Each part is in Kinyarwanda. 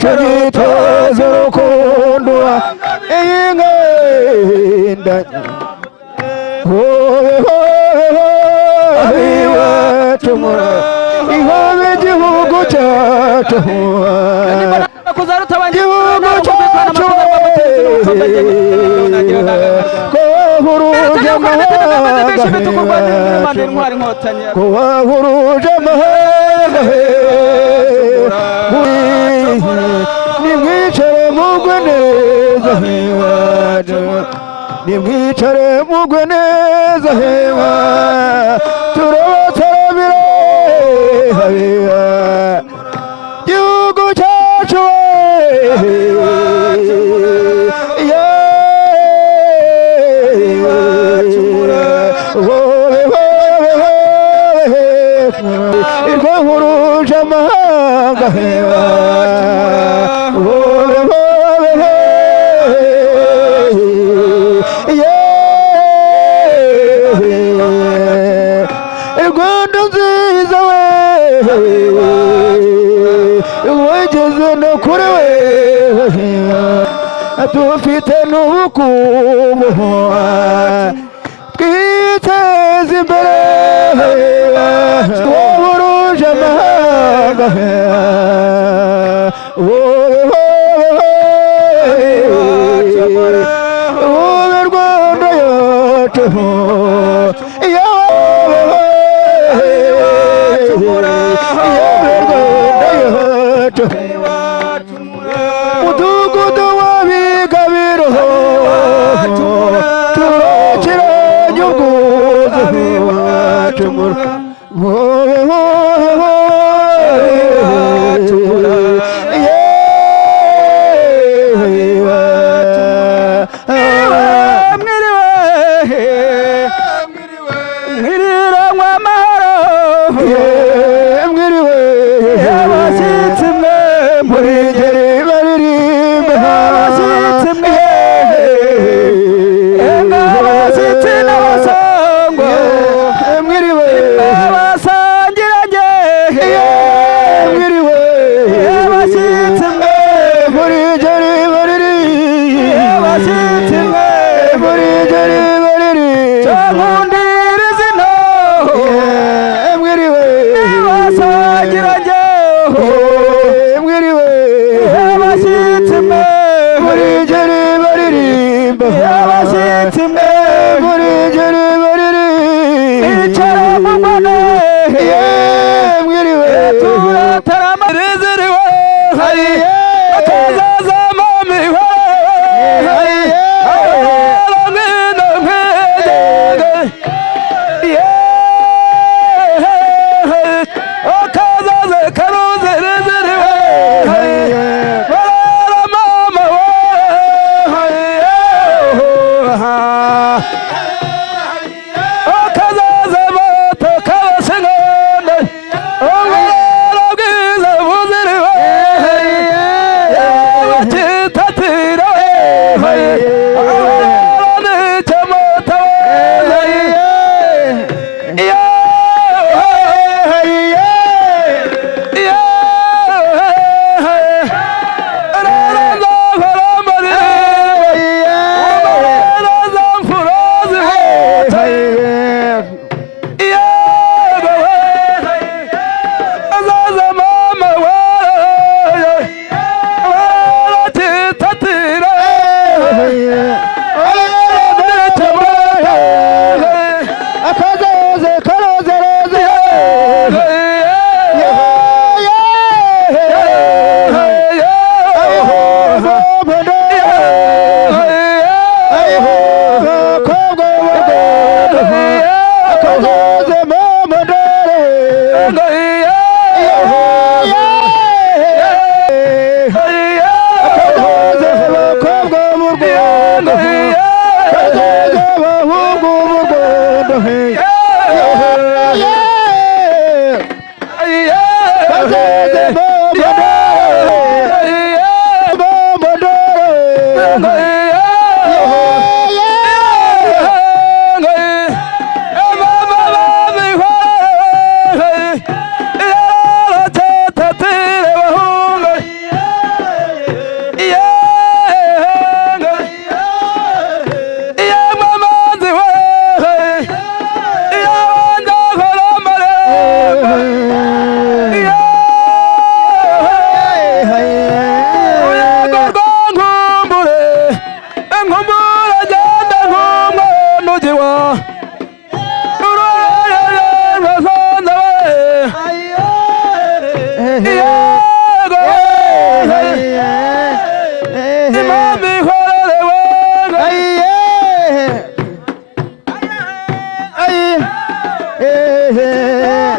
tugitoza urukundo ingenda tumura ihobe igihugu cyacu igihugu cyacu kohuruje amahanga kohuruje amahanga nimwicare mugwe neza nimwicare mugwe neza hewa turotaramire habiba gihugu cyacu irwahuruje amahanga hewa Rwanda nziza we wageze no kuri we dufite n'ubukungu twiteze imbere wahuruje amahanga wowe Rwanda yacu mudugudu w'abigabiro turakiranye ubwuzu iwacu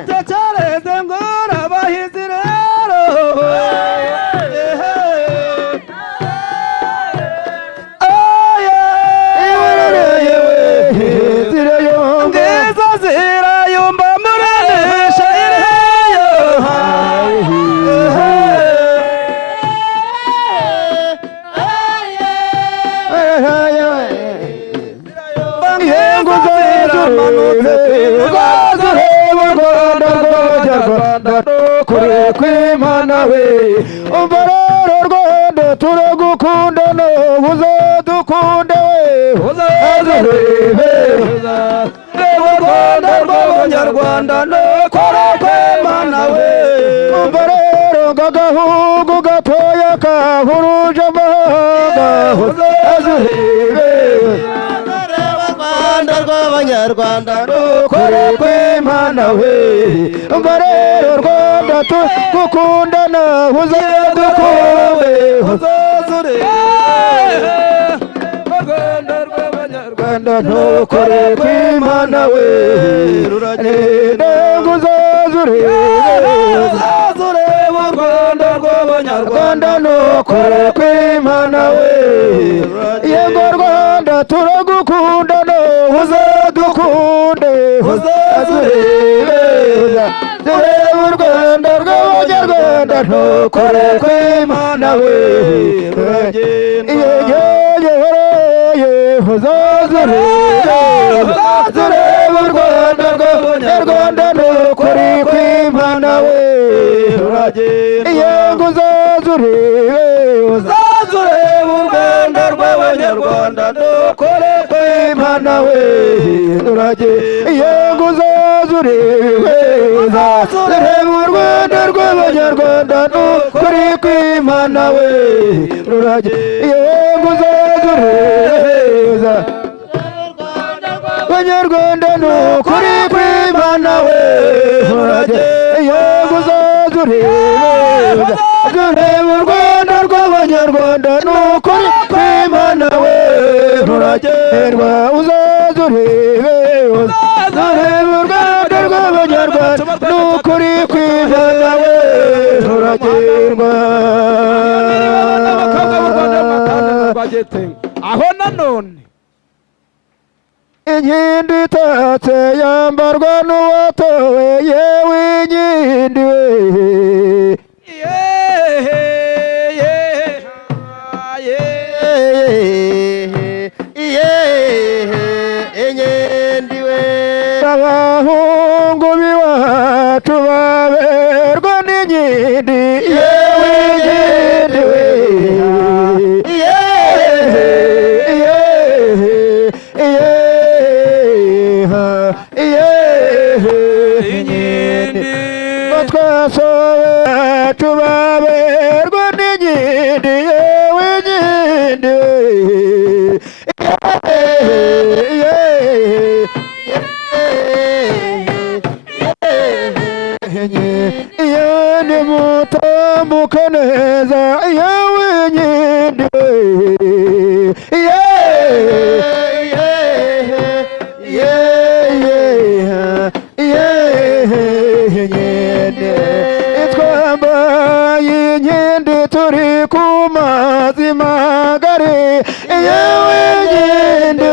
tekereze ngo urabahizi rero ngizo zirayumba muranesha ireyo Yengu ziramanutse rwazureba Rwanda rwajya Rwanda kure kw'Imana we umva rero Rwanda turagukunda no uzadukunde we uzazurebe reba Rwanda rw'abanyarwanda no kure kw'Imana we umva rero ng'agahugu gatoya kahuruje amahanga uzazurebe Rwanda rw'abanyarwanda kure kw'Imana we umva rero Rwanda tugukundana uzadukunde uzazure Rwanda rw'abanyarwanda ntukore kw'Imana we ruragenda uzazure uzazure mu Rwanda rw'abanyarwanda ntukore kw'Imana we yego Rwanda turagukunda no uzadukunde uzazurebe turebe u Rwanda rw'abanyarwanda ntukore kw'Imana we uzazurebe u Rwanda rw'abanyarwanda ntukore kw'Imana we yego uzazurebe uzazurebe u Rwanda rw'abanyarwanda ntukore kw'Imana we yego uzazurebe uzazurebe u Rwanda rw'abanyarwanda ntukore kw'Imana we yego uzazurebe abanyarwanda ntukore kw'Imana we yego uzazurebe uzazurebe u Rwanda rw'abanyarwanda ntukore kw'Imana we ruragerwa uzazurebe uzazurebe u Rwanda rw'abanyarwanda ntukore kw'Imana we ruragerwa aho nanone inkindi itatse yambarwa n'uwatowe yewe inkindi we inkindi we abahungu b'iwacu baberwa n'inkindi yewe inkindi we twasobacu baberwa n'inkindi yewe inkindi iyo ni mutambuka neza yewe inkindi twambaye inkindi turi ku mazi magari yewe inkindi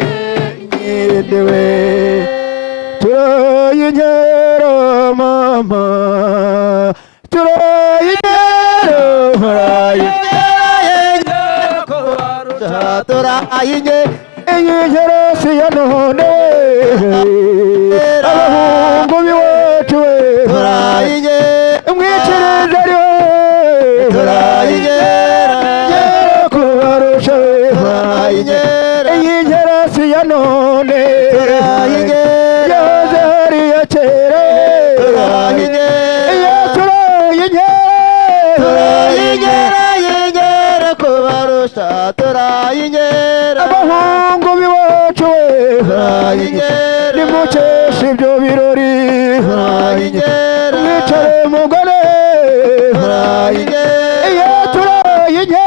inkindi we turayinkera mama turayinkera inkera si ya none abahungu b'iwacu we umwikiriza ariho kubarusha we inkera si ya none yahoze ari iya kera iyo turayinkera turayinkera abahungu b'iwacu we nimukeshe ibyo birori mwicare mugore iyo turayinkera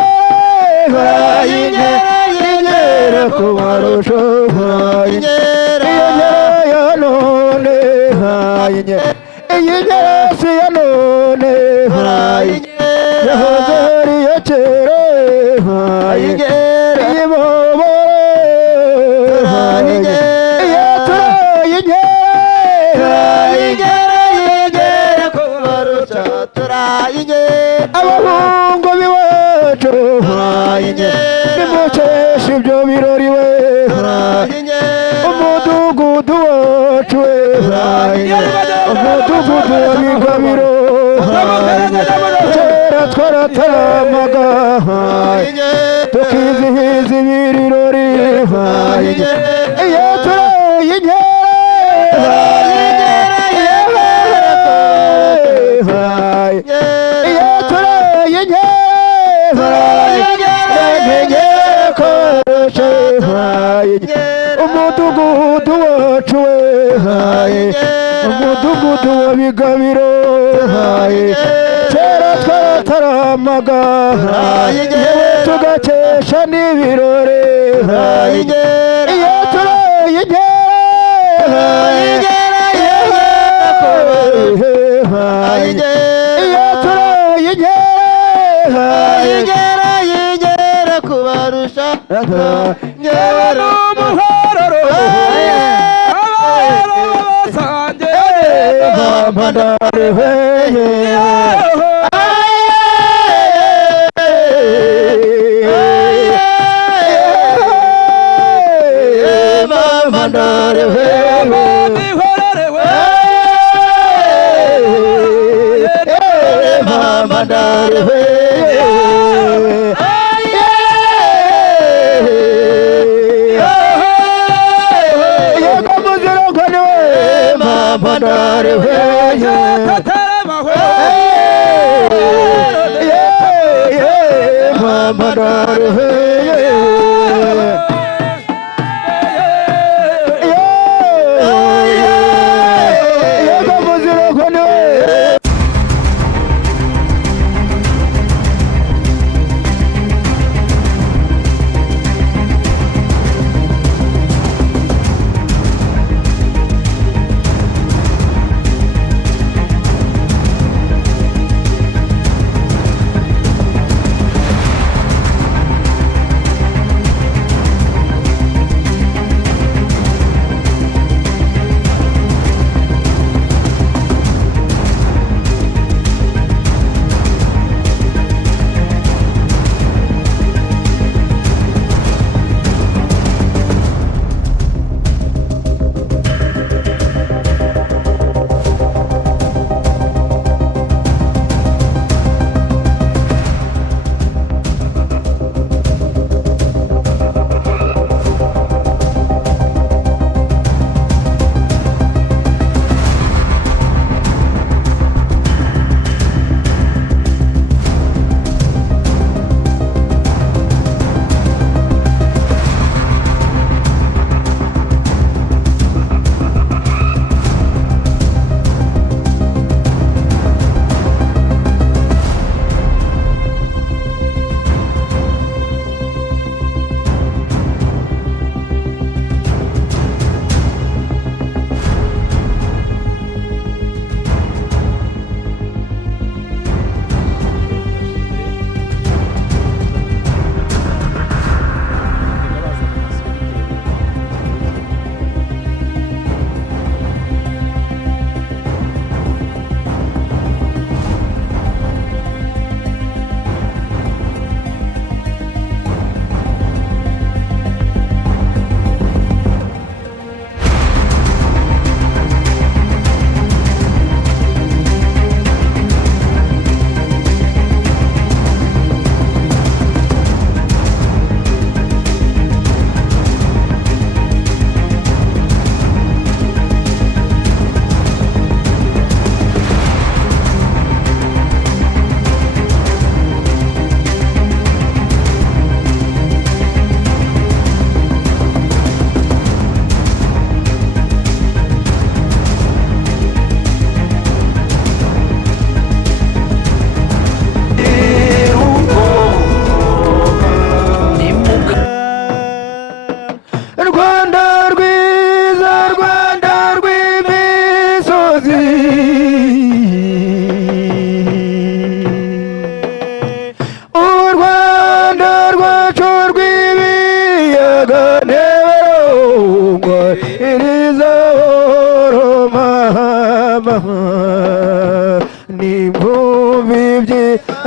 ibyo birori we umudugudu wacu we umudugudu wa bigabiro kera twarataramaga tukizihiza ibirori iyo turaye inkera iyo turaye inkera koroshe umudugudu wacu we umudugudu wa bigabiro kera twarataramaga tugakesha n'ibirori iyo turaye inkera iyo turaye inkera kubarusha yewe n'umuhororo abasange mpandare mpandare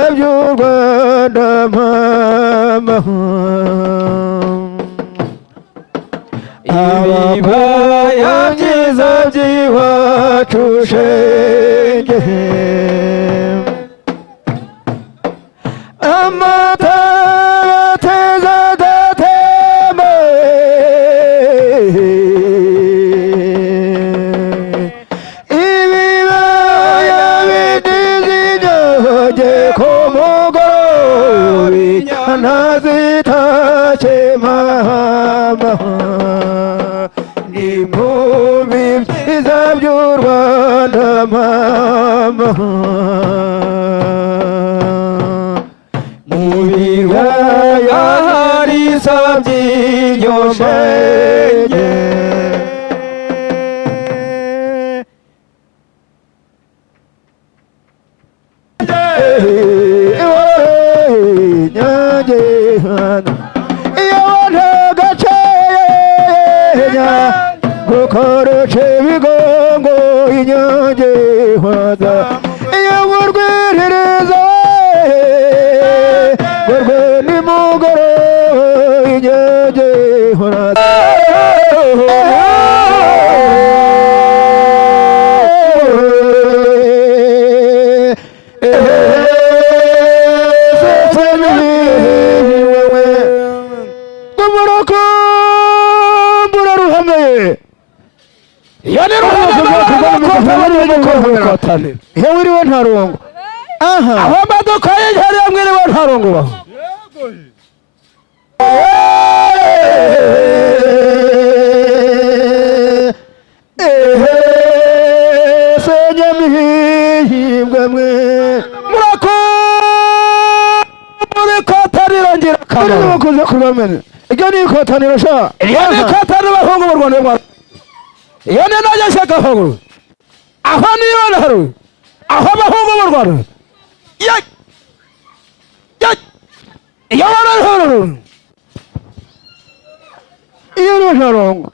by'u Rwanda mama ibibaya byiza by'iwacu shenge amata bateza adatemba ibibaya bigize inyoge ku mugoroba inyana zitashye mama n'impubi byiza by'u Rwanda mama mu bibaya hari isabyi y'inyoshenge gukoresha ibigongo inyange hwaza iyo murwiririza murwe nimugoroba inyange hwaza iyo wiriwe nta rungu aha aho amaduka y'injari mwiriwe nta rungu baho senyamihibwa mwe murikotaniro ngirakamaro mukuze kubamenya iryo ni ikotaniro sha iyo ni ikotaniro bahungu mu Rwanda iyo ni najya shaka bahungu aho niba naharuwe aho abahungu mu Rwanda iyo baraharuwe iyo uriwe nta rungu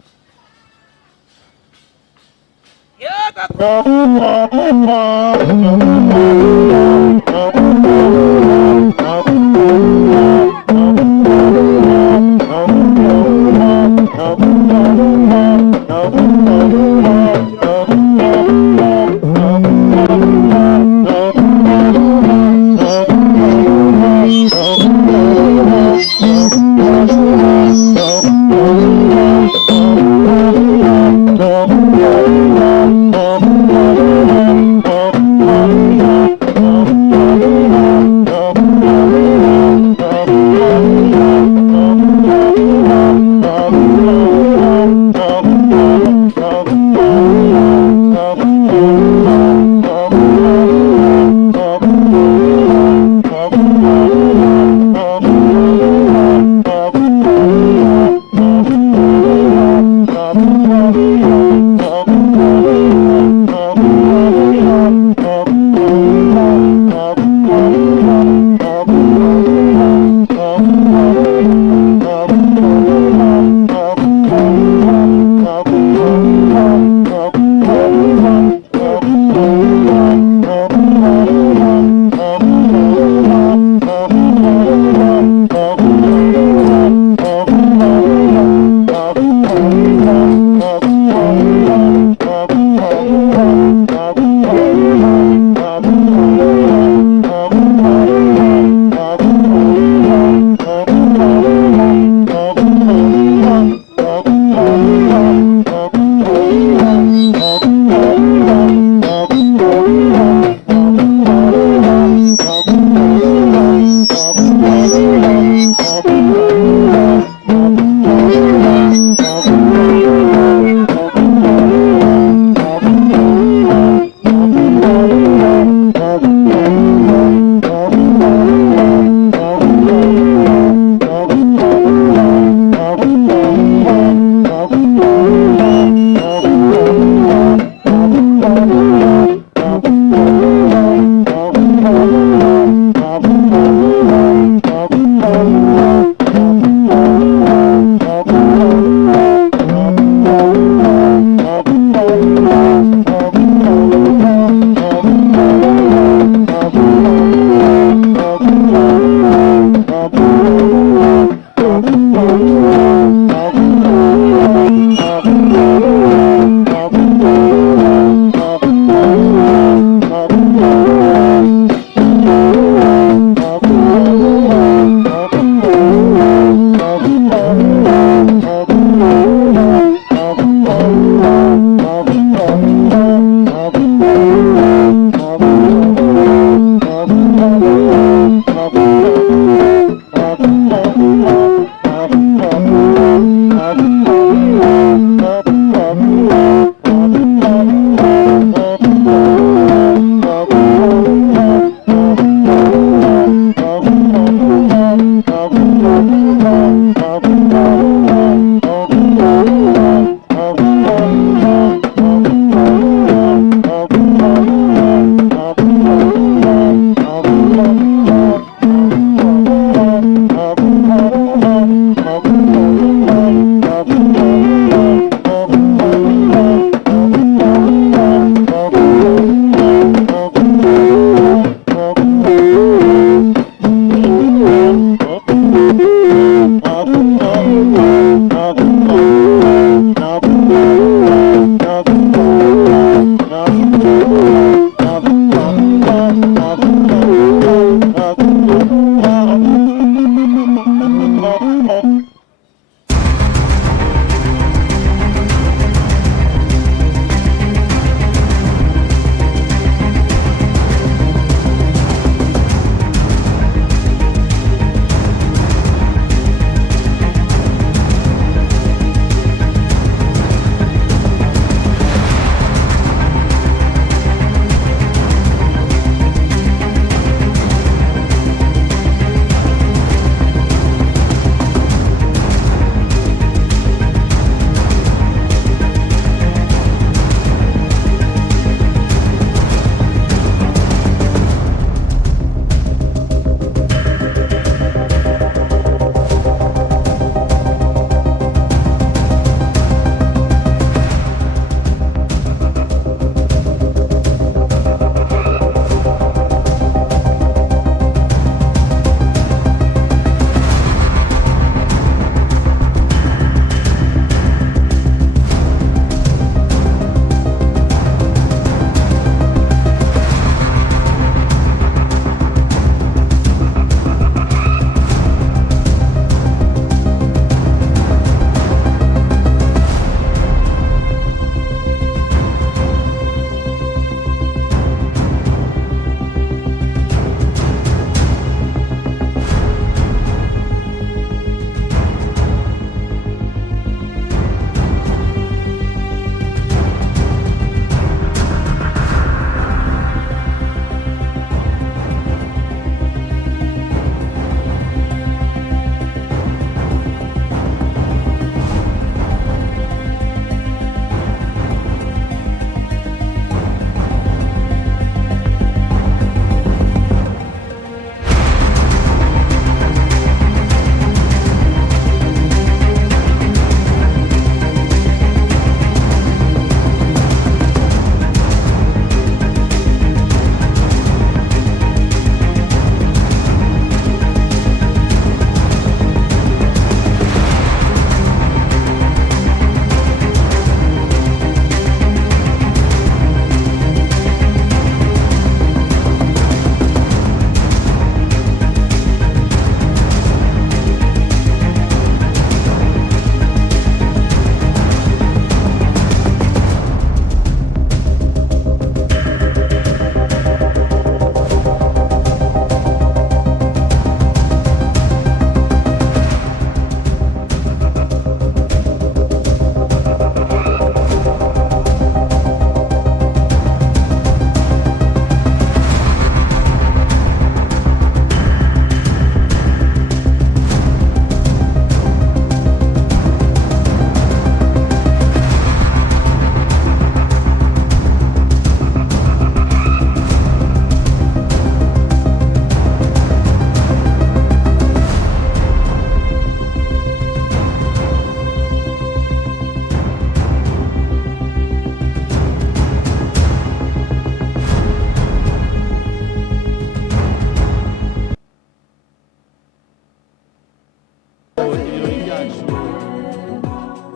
byacu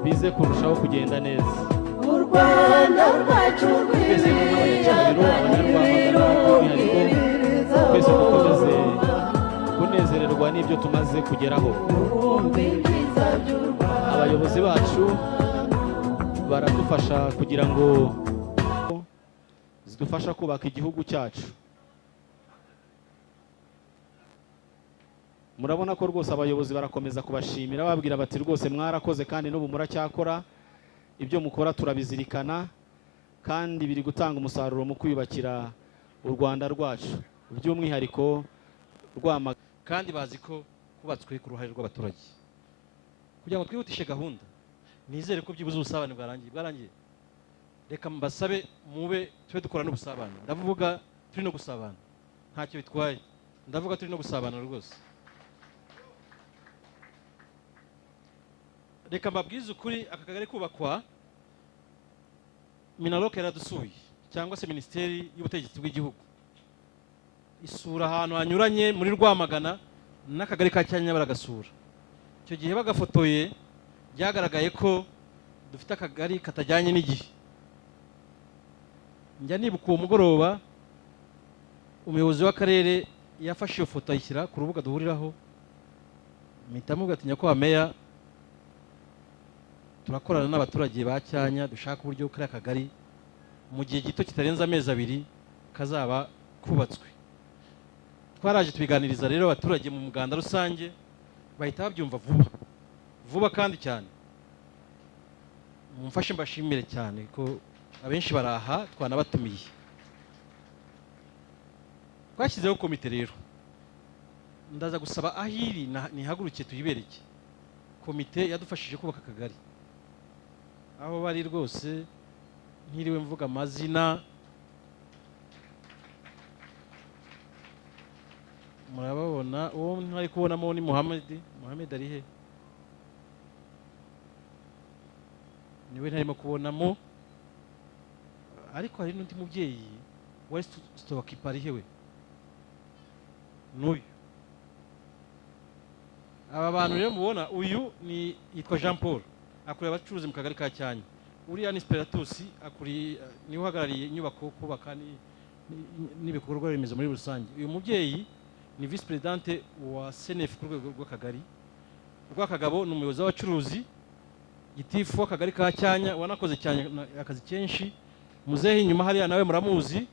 bize kurushaho kugenda neza. u Rwanda rwacu Twese nk'abanyacyubahiro, abanyarwanda by'umwihariko, twese dukomeze kunezererwa n'ibyo tumaze kugeraho. Abayobozi bacu baradufasha kugira ngo zidufasha kubaka igihugu cyacu. Murabona ko rwose abayobozi barakomeza kubashimira babwira bati rwose mwarakoze kandi n'ubu muracyakora, ibyo mukora turabizirikana kandi biri gutanga umusaruro mu kwiyubakira u Rwanda rwacu, by'umwihariko Rwamagana. Kandi bazi ko kubatswe ku ruhare rw'abaturage kugira ngo twihutishe gahunda. Nizere ko byibuze ubusabane bwarangiye. Reka mbasabe mube tube dukora n'ubusabane. Ndavuga turi no gusabana, ntacyo bitwaye. Ndavuga turi no gusabana rwose. Reka mbabwize ukuri, aka kagari kubakwa Minaloc yaradusuye, cyangwa se Minisiteri y'Ubutegetsi bw'Igihugu, isura ahantu hanyuranye muri Rwamagana n'akagari ka Cyanya baragasura. Icyo gihe bagafotoye byagaragaye ko dufite akagari katajyanye n'igihe. Njya nibuka uwo mugoroba umuyobozi w'akarere yafashe iyo foto ayishyira ku rubuga duhuriraho, mpita mubwira ati nyakubahwa meya, turakorana n'abaturage ba Cyanya dushaka uburyo kariya kagari mu gihe gito kitarenze amezi 2 kazaba kubatswe. Twaraje tubiganiriza rero abaturage mu muganda rusange, bahita babyumva vuba kandi cyane. Mumfashe mbashimire cyane ko abenshi baraha twanabatumiye. Twashyizeho komite rero, ndaza gusaba ahiri nihagurukiye tuyibereke. Komite yadufashije kubaka akagari, aho bari rwose ntiriwe mvuga amazina, murababona. Uwo ntari kubonamo ni Mohamed ari he? Niwe ntarimo kubonamo. Ariko hari n'undi mubyeyi wari stokipa ari hewe? N'uyu. Aba bantu rero mubona, uyu ni yitwa Jean Paul, akurira abacuruzi mu kagari ka Cyanya. Uriya ni Speratus, niwe uhagarariye inyubako kubaka n'ibikorwa remezo muri rusange. Uyu mubyeyi ni vice presidente wa SNF ku rwego rw'akagari. Rwakagabo ni umuyobozi w'abacuruzi, gitifu w'akagari ka Cyanya wanakoze cyane akazi kenshi. Muzehe inyuma hariya nawe muramuzi.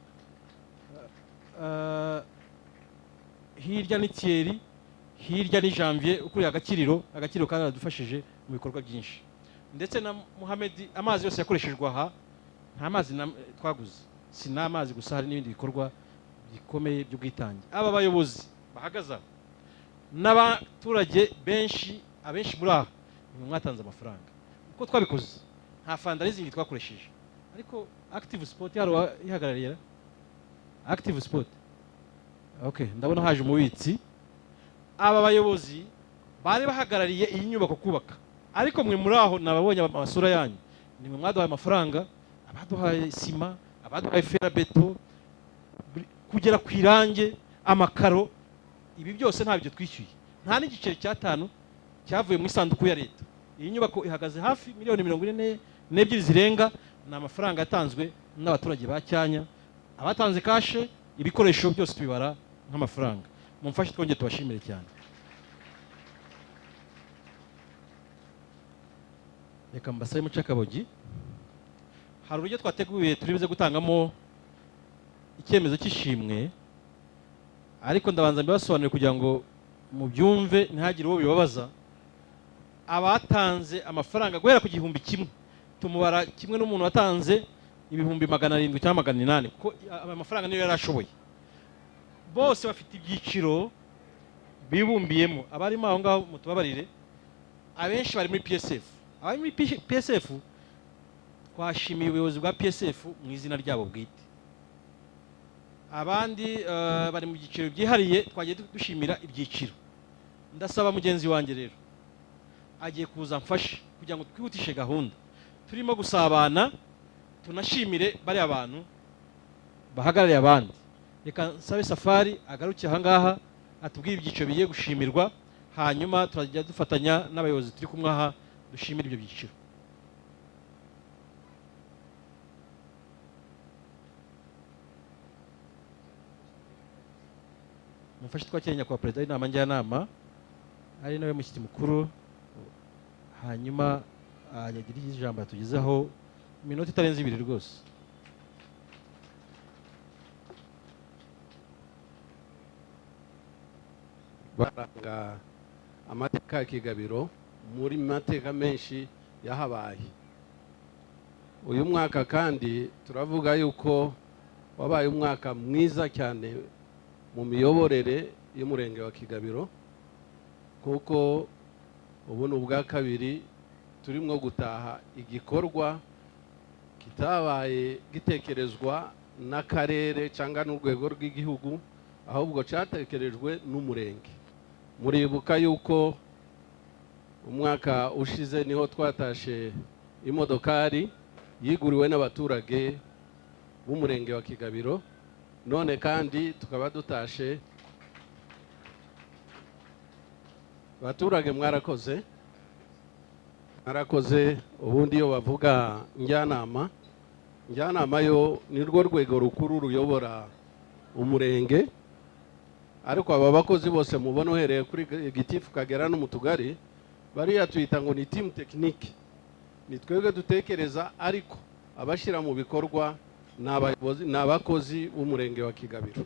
Hirya ni Thierry, hirya ni Janvier ukuriye Agakiriro kandi aradufashije mu bikorwa byinshi. Ndetse na Mohamed, amazi yose yakoreshejwe aha nta mazi twaguze, si n'amazi gusa, hari n'ibindi bikorwa bikomeye by'ubwitange. Aba bayobozi bahagaza n'abaturage abenshi muri aha ni mwatanze amafaranga. Uko twabikoze nta fundraising twakoresheje, ariko Active Sport yaro ihagarariye Active Sport. Okay, ndabona haje umubitsi. Aba bayobozi bari bahagarariye iyi nyubako kubaka, ariko mwe muri aho nababonye amasura yanyu, ni mwe mwaduhaye amafaranga, abaduhaye sima, abaduhaye ferabeto, kugera ku irange, amakaro. Ibi byose ntabyo twishyuye, nta n'igiceri cya 5 cyavuye mu isanduku ya leta. Iyi nyubako ihagaze hafi miliyoni zirenga. Ni amafaranga yatanzwe n'abaturage ba Cyanya, abatanze kashe, ibikoresho byose tubibara nk'amafaranga. Mumfashe twongeye tubashimire cyane. Reka mbasabe mu Cakabogi, hari uburyo twateguye turibuze gutangamo icyemezo cy'ishimwe, ariko ndabanza mbibasobanurire kugira ngo mubyumve ntihagire uwo bibabaza. Abatanze amafaranga guhera ku 1,000 tumubara kimwe n'umuntu watanze 700 cyangwa 800, kuko amafaranga niyo yarashoboye. Bose bafite ibyiciro bibumbiyemo. Abarimo aho ngaho mutubabarire, abenshi bari muri PSF. Abari muri PSF twashimiye ubuyobozi bwa PSF mu izina ryabo bwite. Abandi bari mu byiciro byihariye, twagiye dushimira ibyiciro. Ndasaba mugenzi wanjye rero agiye kuza mfashe kugira ngo twihutishe gahunda. Turimo gusabana, tunashimire bari abantu bahagarariye abandi. Reka nsabe Safari agarukiye aha ngaha atubwire ibyiciro bigiye gushimirwa, hanyuma turajya dufatanya n'abayobozi turi kumwe aha dushimira ibyo byiciro. mufashe twakire nyakubahwa perezida w'inama njyanama ari nawe mushyitsi mukuru, hanyuma yagira ijambo yatugezaho iminota itarenze 2 rwose. baranga amateka ya Kigabiro muri mateka menshi yahabaye. Uyu mwaka kandi turavuga yuko wabaye umwaka mwiza cyane mu miyoborere y'umurenge wa Kigabiro, kuko ubu ni ubwa kabiri turimo gutaha igikorwa kitabaye gitekerezwa n'akarere cyangwa n'urwego rw'igihugu, ahubwo cyatekerejwe n'umurenge. Muribuka yuko umwaka ushize niho twatashe imodokari yiguriwe n'abaturage b'umurenge wa Kigabiro, none kandi tukaba dutashe. Abaturage mwarakoze, ubundi iyo bavuga njyanama yo ni rwo rwego rukuru ruyobora umurenge, ariko aba bakozi bose mubona uhereye kuri gitifu kagera no mu tugari bariya tuyita ngo ni team technique, ni twebwe dutekereza, ariko abashyira mu bikorwa ni abakozi b'umurenge wa Kigabiro.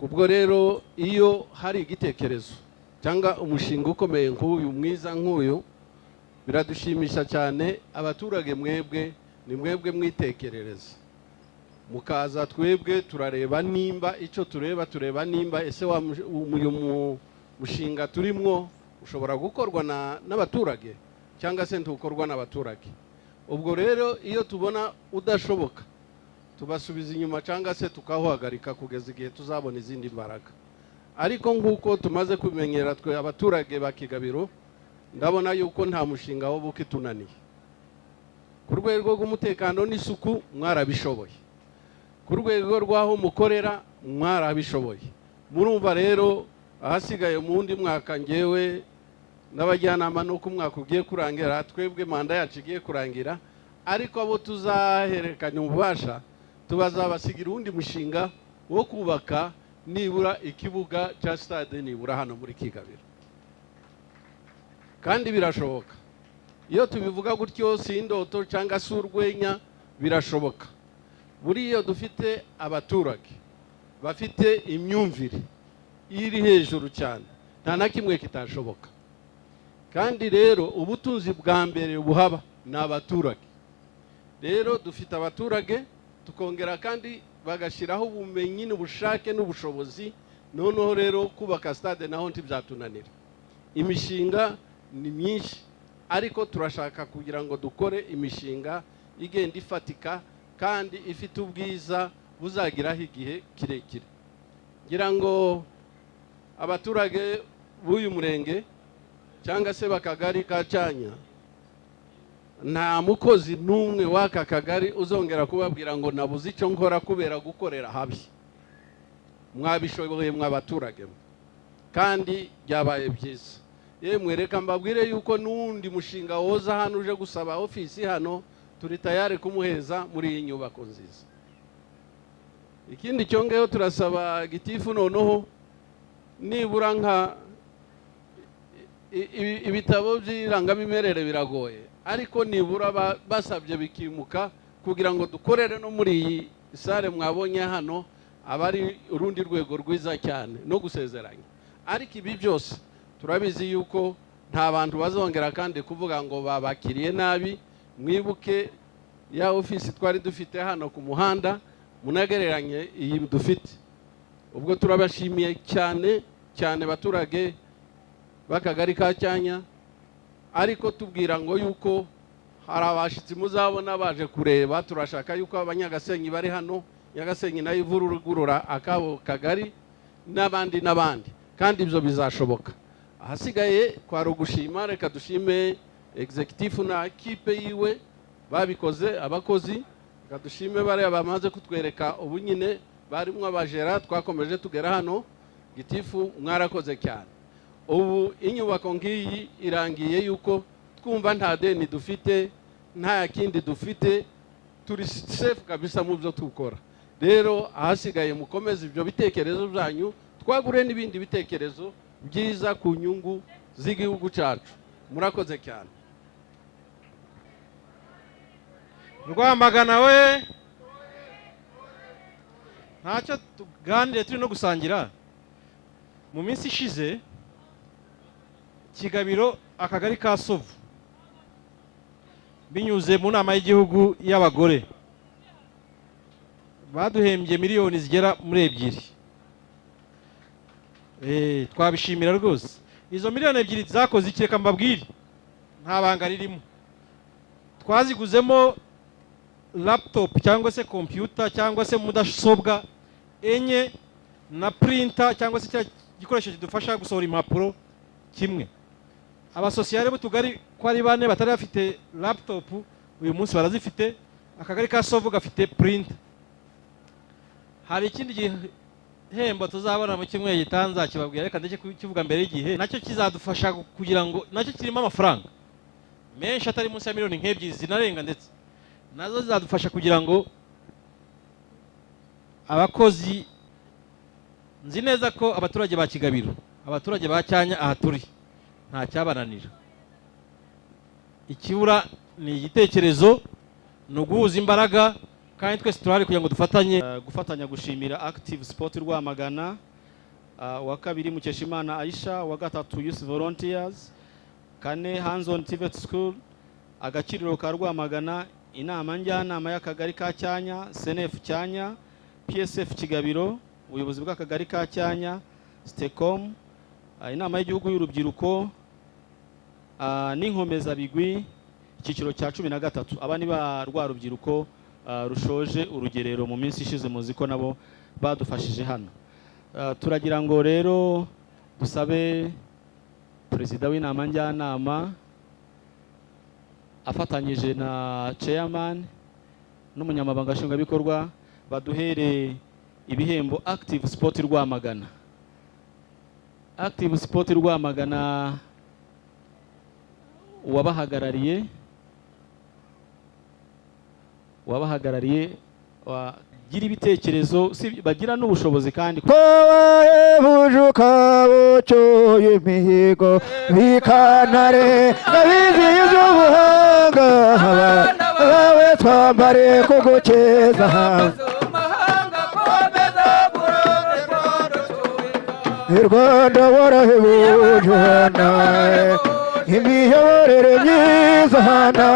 Kubwo rero iyo hari igitekerezo cyangwa umushinga ukomeye nk'uyu, mwiza nk'uyu, biradushimisha cyane. Abaturage mwebwe ni mwebwe mwitekerereza, mukaza twebwe turareba nimba icyo tureba nimba ese uyu mushinga turimwo ushobora gukorwa n'abaturage cyangwa se ntukorwa n'abaturage. Ubwo rero iyo tubona udashoboka tubasubiza inyuma cyangwa se tukahuhagarika kugeza igihe tuzabona izindi mbaraga. Ariko nk'uko tumaze kumenyera twe abaturage ba Kigabiro, ndabona yuko nta mushinga wo bukitunaniye. Ku rwego rw'umutekano n'isuku mwarabishoboye, ku rwego rw'aho mukorera mwarabishoboye. Murumva rero ahasigaye mu wundi mwaka ngewe n'abajyanama nuko umwaka ugiye kurangira, twebwe manda yacu igiye kurangira, ariko abo tuzahererekanya ububasha tubazabasigira undi mushinga wo kubaka nibura ikibuga cya stade nibura hano muri Kigabiro. Kandi birashoboka, iyo tubivuga gutyo si indoto cyangwa se urwenya, birashoboka. Buriya dufite abaturage bafite imyumvire iri hejuru cyane, nta na kimwe kitashoboka. Kandi rero ubutunzi bwa mbere buhaba ni abaturage. Rero dufite abaturage, tukongera kandi bagashyiraho ubumenyi n'ubushake n'ubushobozi, noneho rero kubaka stade naho ntibyatunanira. Imishinga ni myinshi, ariko turashaka kugira ngo dukore imishinga igenda ifatika kandi ifite ubwiza buzagiraho igihe kirekire. Ngira ngo abaturage b'uyu murenge cyangwa se bakagari ka Cyanya, nta mukozi n'umwe w'aka kagari uzongera kubabwira ngo nabuze icyo nkora kubera gukorera habi. Mwabishoboye mw'abaturage, kandi byabaye byiza. Yemwe reka mbabwire yuko n'undi mushinga woza hano uje gusaba ofisi hano, turi tayari kumuheza muri iyi nyubako nziza. Ikindi cyongeyeho turasaba gitifu, noneho nibura nka ibitabo by'irangamimerere biragoye, ariko nibura basabye bikimuka kugira ngo dukorere no muri iyi sare mwabonye hano, abari urundi rwego rwiza cyane no gusezeranya. Ariko ibi byose turabizi yuko nta bantu bazongera kandi kuvuga ngo babakiriye nabi. Mwibuke ya ofisi twari dufite hano ku muhanda, munagereranye iyi dufite. Ubwo turabashimiye cyane cyane baturage bakagari ka Cyanya, ariko tubwira ngo yuko hari abashitsi muzabona baje kureba. Turashaka yuko abanyagasenyi bari hano, Nyagasenyi nayo ivurugurura akabo kagari n'abandi, kandi ibyo bizashoboka. Ahasigaye kwari ugushima, reka dushime executive na equipe yiwe babikoze, abakozi. Reka dushime bariya bamaze kutwereka ubu nyine barimo abajera, twakomeje tugera hano. Gitifu mwarakoze cyane. ubu inyubako ngiyi irangiye yuko twumva nta deni dufite nta kindi dufite, turi safe kabisa mu byo tukora. Rero ahasigaye mukomeze ibyo bitekerezo byanyu, twagure n'ibindi bitekerezo byiza ku nyungu z'igihugu cyacu. Murakoze cyane. Rwamagana we, ntacyo tuganire turi no gusangira. Mu minsi ishize Kigabiro akagari ka Sovu binyuze mu nama y'igihugu y'abagore baduhembye miliyoni zigera muri 2. Twabishimira rwose. Izo miliyoni 2 zakoze iki? Reka mbabwire, nta banga ririmo. Twaziguzemo laptop cyangwa se computer cyangwa se mudasobwa enye na printer cyangwa se gikoresho kidufasha gusohora impapuro kimwe. Abasosiyale b'utugari ko ari 4 batari bafite laptop, uyu munsi barazifite. Akagari ka Sovu gafite printer. Hari ikindi gihembo tuzabona mu kimwe gitanza kibabwira, reka ndeke kivuga mbere y'igihe, nacyo kizadufasha kugira ngo, nacyo kirimo amafaranga menshi atari munsi ya miliyoni 2 zinarenga, ndetse nazo zizadufasha kugira ngo abakozi, nzi neza ko abaturage ba Kigabiro, abaturage ba Cyanya aha turi nta cyabananira. Ikibura ni igitekerezo, no guhuza imbaraga, kandi twese turahari kugira ngo gufatanya gushimira Active Sport Rwamagana, wa 2 Mukeshimana Aisha, wa 3 Youth Volunteers, 4 Hands on TVET School, agakiriro ka Rwamagana, inama njyanama y'akagari ka Cyanya, SNF Cyanya, PSF Kigabiro, ubuyobozi bw'akagari ka Cyanya, Stecom, inama y'igihugu y'urubyiruko, n'inkomeza bigwi ikiciro cya 13. Aba ni ba rwa rubyiruko rushoje urugerero mu minsi ishize, muzi ko nabo badufashije hano. Turagira ngo rero dusabe perezida w'inama njyanama afatanyije na chairman n'umunyamabanga nshingwabikorwa baduhere ibihembo Active Sport Rwamagana. Active Sport Rwamagana wabahagarariye gira ibitekerezo, bagira n'ubushobozi kandi bujuka bucuye imihigo bikantare abizihiza ubuhanga bawe twambare kugukeza hanze i Rwanda warahebuje hana imiyoborere myiza hana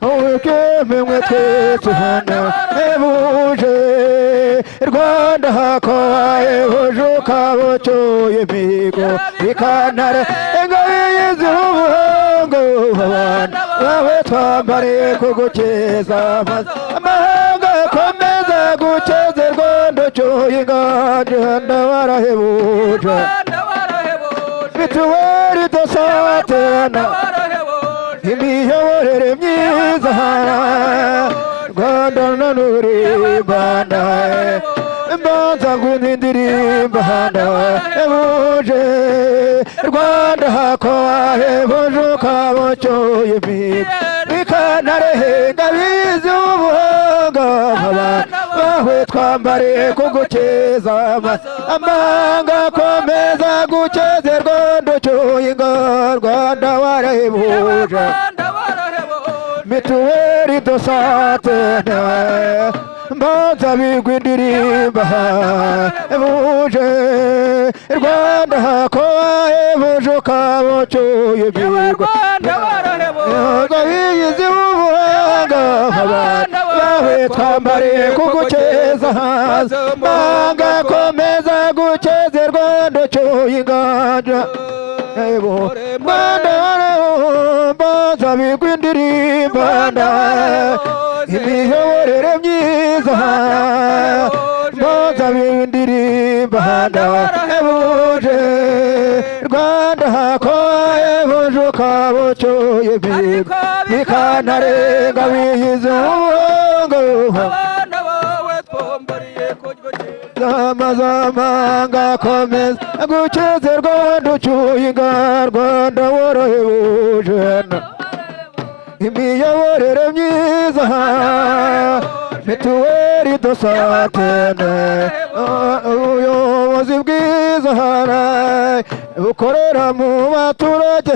ubwemwe twese hana hebuje Rwanda hakahebuje ukabucuye imihigo bikantare ingabizi ubuhanga abana bawe twambare kugukeza amahanga akomeza gukeza Rwanda ucuye inganje hana warahebuje mituweli dosatena imiyoborere myiza Rwanda nanurimbana imbanza ngwindirimba hebuje Rwanda hakahebuje ukabucuye imihigo bikantare ingabizi ubuhanga abana bawe twambare kugukeza amahanga akomeza gukeza Rwanda ucuye inganje Rwanda warahebuje mituweli dosatena mbanza bigwi ndirimba hebuje Rwanda hakahebuje ukabucuye imihigo ingabizi ubuhanga abana bawe twambare kugukeza amahanga akomeza gukeza Rwanda ucuye inganje Rwanda mbanza bigwi ndirimba imiyoborere myiza mbanza bigwi ndirimba hebuje Rwanda hakahebuje ukabucuye imihigo bikantare ingabizi ubuhanga abana bawe twambariye kugukeza amazamanga akomeza gukiza Rwanda ucyuye inga Rwanda worohebuje imiyoborere myiza mituweli do santene ubuyobozi bwiza bukorera mu baturage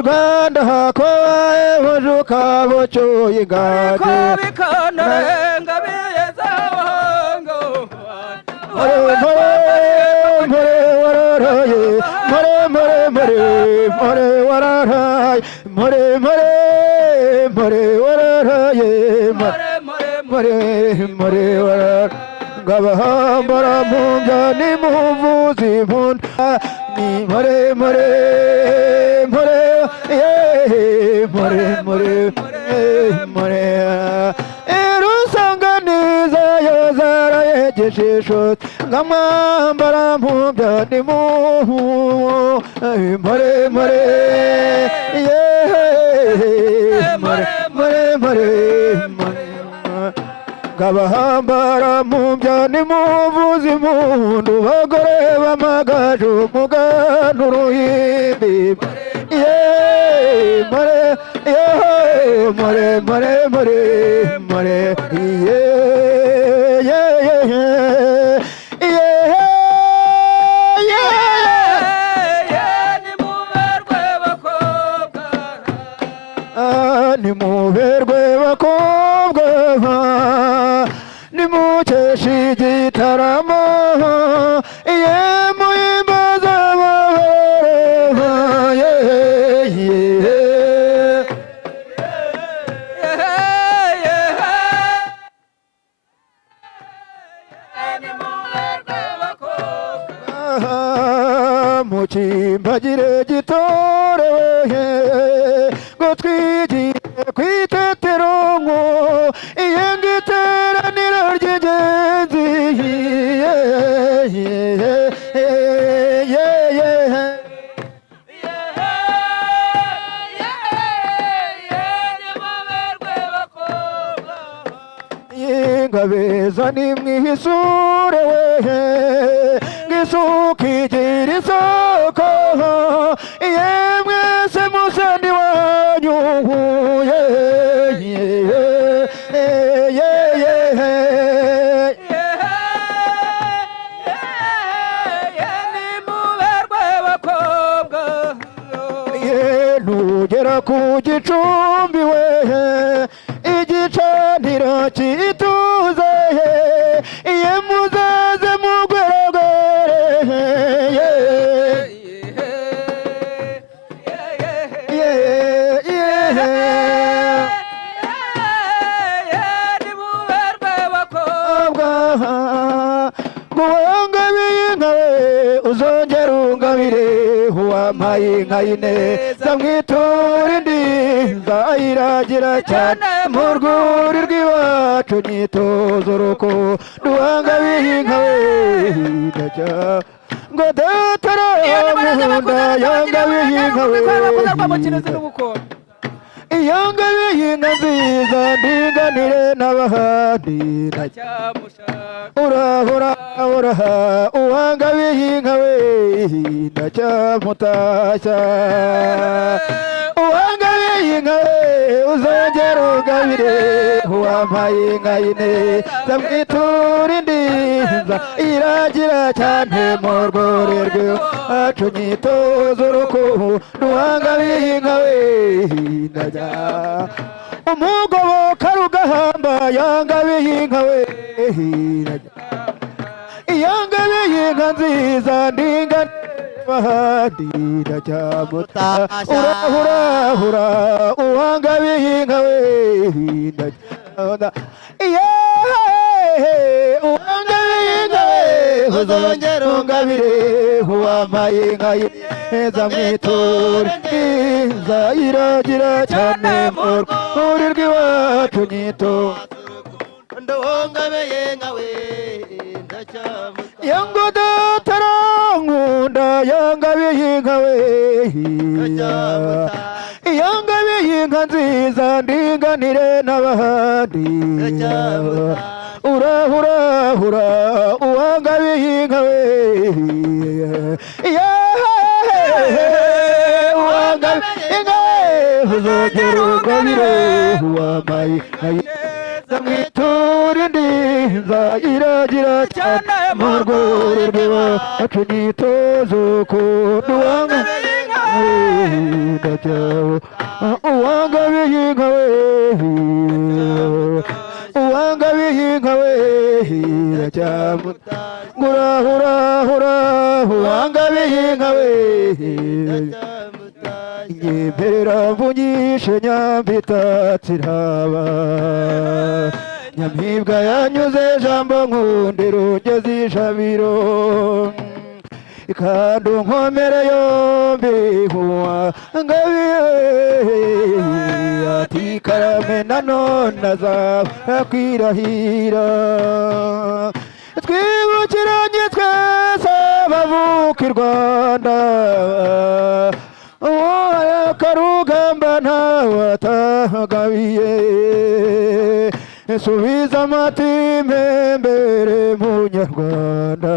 Rwanda hakoye bujuka bucyuye ingagi ngabahambara mu byani muvuzi impunda ni more irusanganiza yo zarayegeshisho ngamwambara mu byani ngabahambara mu byani muvuzi impundu bagore b'amagaju mugana uruhimbi nimuberwe bakobwa nimukeshe igitaramo muhimbaza mukimbagire gitorewe ngo twigiye kwitetero ngo iyenga iteraniro ry'ingenzi ingabeza nimwihisure wehe ngisuka igira isoko mwese musandi wanyu nugera ku gicumbi wehe igicaniro cyituze muzaze mugweragwere guhanga b'inkawe uzongera ungabire uwampaye inka y'ineza mwitura indi nzayiragira cyane mu rwuri rw'iwacu nyitoza uruko duhanga b'inkawe ndajya ngo datara muhunda yanga b'inkawe iyanga b'inka nziza ndinganire n'abahandi urahora uwanga b'inka we ndacyamutashya uwanga b'inka we uzongera ugabire uwampaye inka y'ineza mwitura indi iragira cyane mu rwuri rw'iwacu nyitoza urukundo uwanga b'inka we ndajya umugoboka rugahamba yanga b'inka we yanga b'inka nziza ndingana bahandi ndacyamutashya urahura uwanga b'inka we ndajya uwanga b'inka we uzongera ungabire uwampaye inka y'ineza mwitura inza iragira cyane mu rwuri rw'iwacu nyitoza ndongabeye inka we yango datarankunda yanga b'inka we yanga b'inka nziza ndinganire n'abahandi hura hura hura uwanga bihinga we uwanga bihinga we uzongera ugabire uwambaye zamwitura indinza iragira cyane mu rwuri rw'iwacu nitozo ukuntu uwanga ndacyawe uwanga bihinga we uwanga bihinga we ndacyamuta ngurahurahura uwanga bihinga we nyimperera mvunyishe nyambitatira nyamibwa yanyuze jambo nkundira ugeze ijabiro kandi unkomere yombi uwangabiye ati karame nanone azakwirahira twibukiranye twese abavuka i Rwanda akarugamba ntawe atagabiye subiza amatima mbere munyarwanda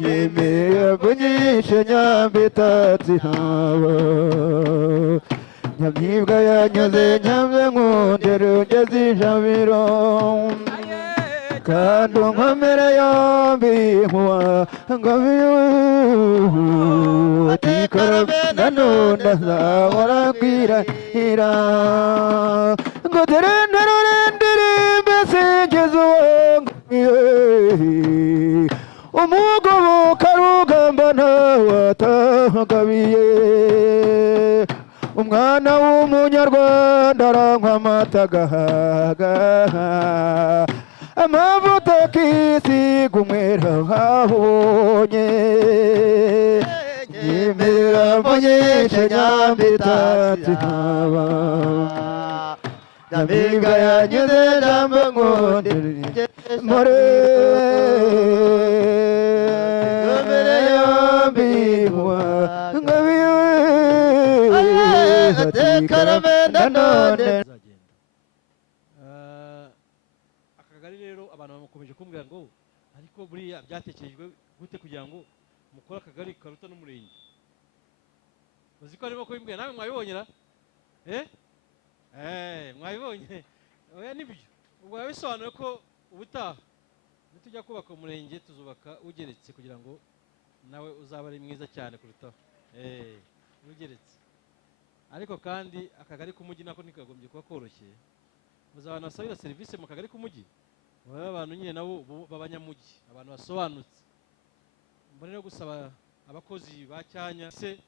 nyemera kunyishe nyambitatsi haba nyamibwa yanyuze nyambe nkundira ugeze ijabiro kandi unkomere yombi nkuwangabiwe ati karame nanone azahora kwirahira ngo dore nterure ndirimbe singize uwangabiwe umugoboka rugamba ntawe atagabiye umwana w'umunyarwanda aranywa amata agahaga amavuta kisiga umwera nkabonye nyemerera mbonyeshe nyambitatsi nkaba nyamibwa yanyuze jambo nkundira more ngomere yombi nkuwangabiwe ati karame nanone akagari rero abantu bamukomeje kumbwira ngo ariko buriya byatekerejwe gute kugira ngo mukore akagari karuta n'umurenge uzi ko arimo kubimbwira nawe mwabibonye ra mwabibonye oya nibyo ubwo yabisobanuye ko ubutaha nitujya kubaka umurenge tuzubaka ugeretse kugira ngo nawe uzaba ari mwiza cyane kurutaho ugeretse ariko kandi akagari k'umujyi nako ntikagombye kuba koroshye muzi abantu basabira serivisi mu kagari k'umujyi baba abantu nyine nabo b'abanyamujyi abantu basobanutse mbone no gusaba abakozi ba cyanya se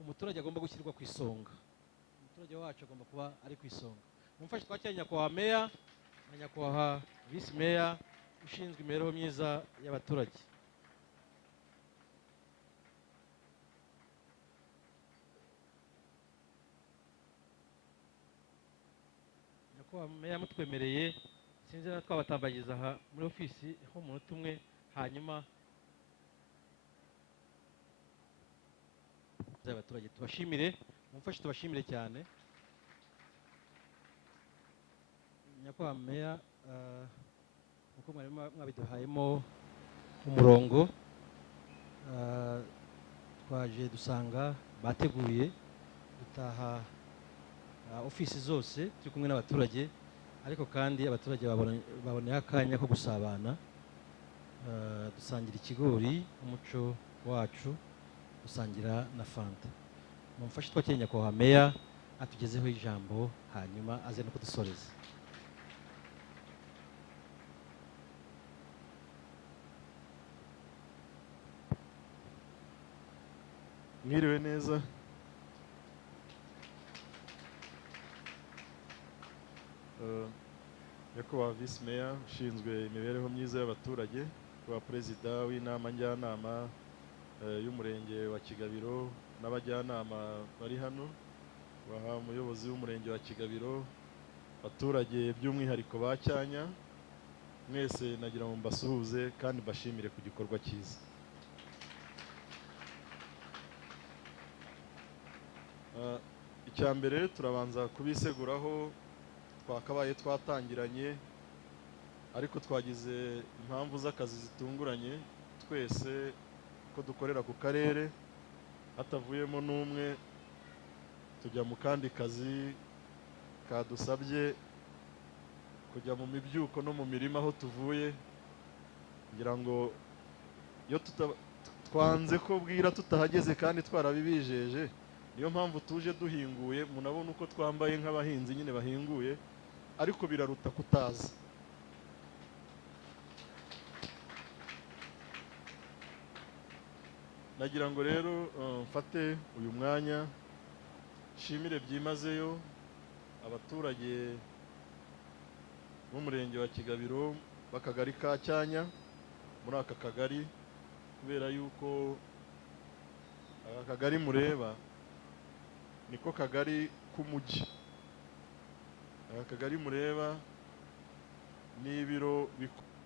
umuturage agomba gushyirwa ku isonga umuturage wacu agomba kuba ari ku isonga mumfashe twakira nyakubahwa meya na nyakubahwa visi meya ushinzwe imibereho myiza y'abaturage meya mutwemereye sinzi na twabatambagiza aha muri ofisi ho umunota umwe hanyuma z'abaturage tubashimire mumfashe tubashimire cyane nyakubahwa meya uko mwari mwabiduhayemo umurongo twaje dusanga bateguye gutaha ofisi zose turi kumwe n'abaturage ariko kandi abaturage baboneye akanya ko gusabana dusangira ikigori umuco wacu dusangira na fanta mumfashe twakire nyakubahwa meya atugezeho ijambo hanyuma aze no kudusoreza mwiriwe neza nyakubahwa visi meya ushinzwe imibereho myiza y'abaturage kuba perezida w'inama njyanama y'umurenge wa Kigabiro n'abajyanama bari hano baha umuyobozi w'umurenge wa Kigabiro abaturage by'umwihariko ba Cyanya mwese nagira ngo mbasuhuze kandi mbashimire ku gikorwa cyiza icya mbere turabanza kubiseguraho twakabaye twatangiranye ariko twagize impamvu z'akazi zitunguranye twese ko dukorera ku karere hatavuyemo n'umwe tujya mu kandi kazi kadusabye kujya mu mibyuko no mu mirima aho tuvuye ngira ngo iyo twanze ko bwira tutahageze kandi twarabibijeje niyo mpamvu tuje duhinguye munabona uko twambaye nk'abahinzi nyine bahinguye ariko biraruta kutaza nagira ngo rero mfate uyu mwanya nshimire byimazeyo abaturage b'umurenge wa Kigabiro b'akagari ka Cyanya muri aka kagari kubera yuko aka kagari mureba niko kagari k'umujyi aka kagari mureba n'ibiro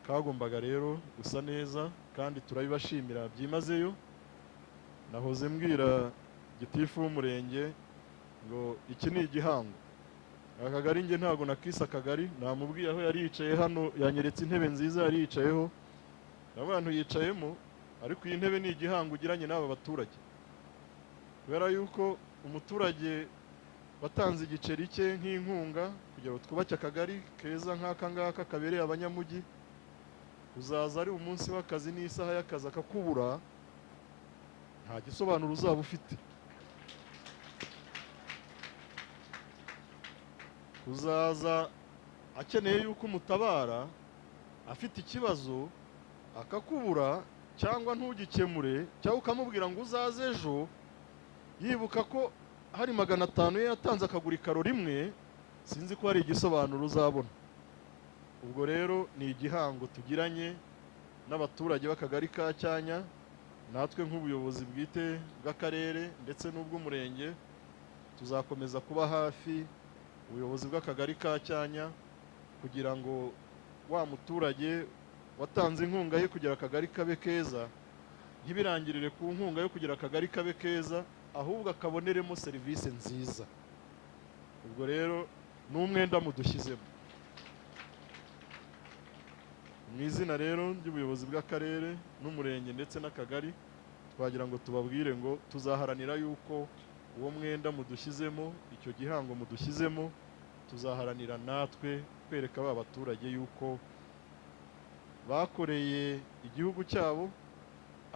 kagombaga rero gusa neza kandi turabibashimira byimazeyo nahoze mbwira gitifu w'umurenge ngo iki ni igihango aka kagari nge ntabwo nakisa akagari namubwiye aho yari yicaye hano yanyeretse intebe nziza yari yicayeho n'abantu yicayemo ariko iyi ntebe ni igihango ugiranye n'aba baturage kubera yuko umuturage watanze igiceri cye nk'inkunga kugira ngo twubake akagari keza nk'aka ngaka kabereye abanyamujyi uzaza ari umunsi w'akazi n'isaha y'akazi akakubura nta gisobanuro uzaba ufite uzaza akeneye yuko umutabara afite ikibazo akakubura cyangwa ntugikemure cyangwa ukamubwira ngo uzaze ejo yibuka ko hari 500 ye yatanze akagura ikaro rimwe sinzi ko hari igisobanuro uzabona ubwo rero ni igihango tugiranye n'abaturage b'akagari ka Cyanya natwe nk'ubuyobozi bwite bw'akarere ndetse n'ubw'umurenge tuzakomeza kuba hafi ubuyobozi bw'akagari ka Cyanya kugira ngo wa muturage watanze inkunga ye kugira akagari kabe keza ntibirangirire ku nkunga yo kugira akagari kabe keza ahubwo akaboneremo serivisi nziza ubwo rero n'umwenda mudushyizemo mu izina rero ry'ubuyobozi bw'akarere n'umurenge ndetse n'akagari twagira ngo tubabwire ngo tuzaharanira yuko uwo mwenda mudushyizemo icyo gihango mudushyizemo tuzaharanira natwe kwereka ba baturage yuko bakoreye igihugu cyabo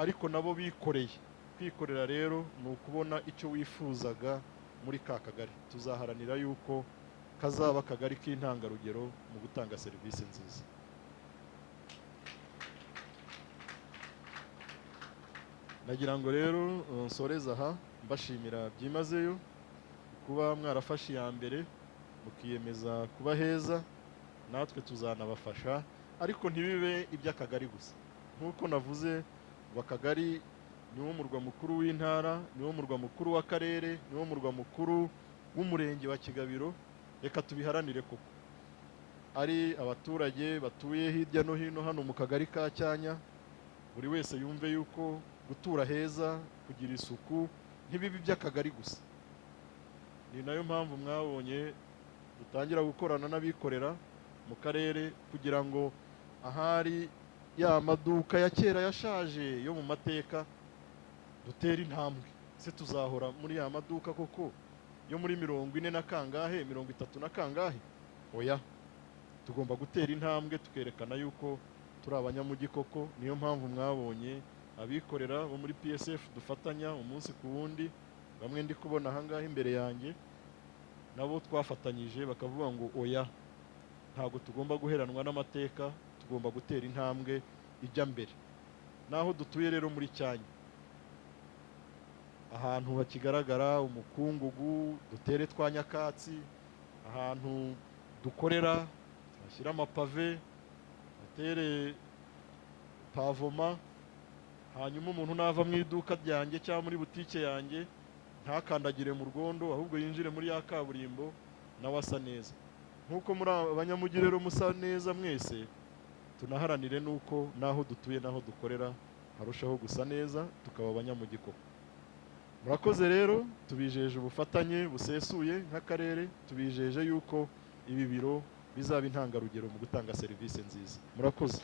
ariko nabo bikoreye kwikorera rero ni ukubona icyo wifuzaga muri ka kagari tuzaharanira yuko kazaba akagari k'intangarugero mu gutanga serivisi nziza nagira ngo rero nsoreza aha mbashimira byimazeyo kuba mwarafashe iya mbere mukiyemeza kuba heza natwe tuzanabafasha ariko ntibibe iby'akagari gusa nk'uko navuze ngo akagari niwo murwa mukuru w'intara niwo murwa mukuru w'akarere niwo murwa mukuru w'umurenge wa Kigabiro reka tubiharanire koko ari abaturage batuye hirya no hino hano mu kagari ka Cyanya buri wese yumve yuko gutura heza kugira isuku ntibibe iby'akagari gusa ni nayo mpamvu mwabonye dutangira gukorana n'abikorera mu karere kugira ngo ahari ya maduka ya kera yashaje yo mu mateka dutera intambwe se tuzahora muri ya maduka koko yo muri 40 na kangahe 30 na kangahe oya tugomba gutera intambwe tukerekana yuko turi abanyamujyi koko niyo mpamvu mwabonye abikorera bo muri PSF dufatanya umunsi ku wundi bamwe ndi kubona ahangaha imbere yanjye nabo twafatanyije bakavuga ngo oya ntago tugomba guheranwa n'amateka tugomba gutera intambwe ijya mbere naho dutuye rero muri Cyanya ahantu hakigaragara umukungugu dutere twa nyakatsi ahantu dukorera bashyira amapave batere pavoma hanyuma umuntu nava mu iduka ryanjye cyangwa muri butike yanjye ntakandagire mu rwondo ahubwo yinjire muri ya kaburimbo nawe asa neza nk'uko muri abanyamujyi rero musa neza mwese tunaharanire nuko naho dutuye naho dukorera harushaho gusa neza tukaba abanyamujyi koko murakoze rero tubijeje ubufatanye busesuye nk'akarere tubijeje yuko ibi biro bizaba intangarugero mu gutanga serivisi nziza murakoze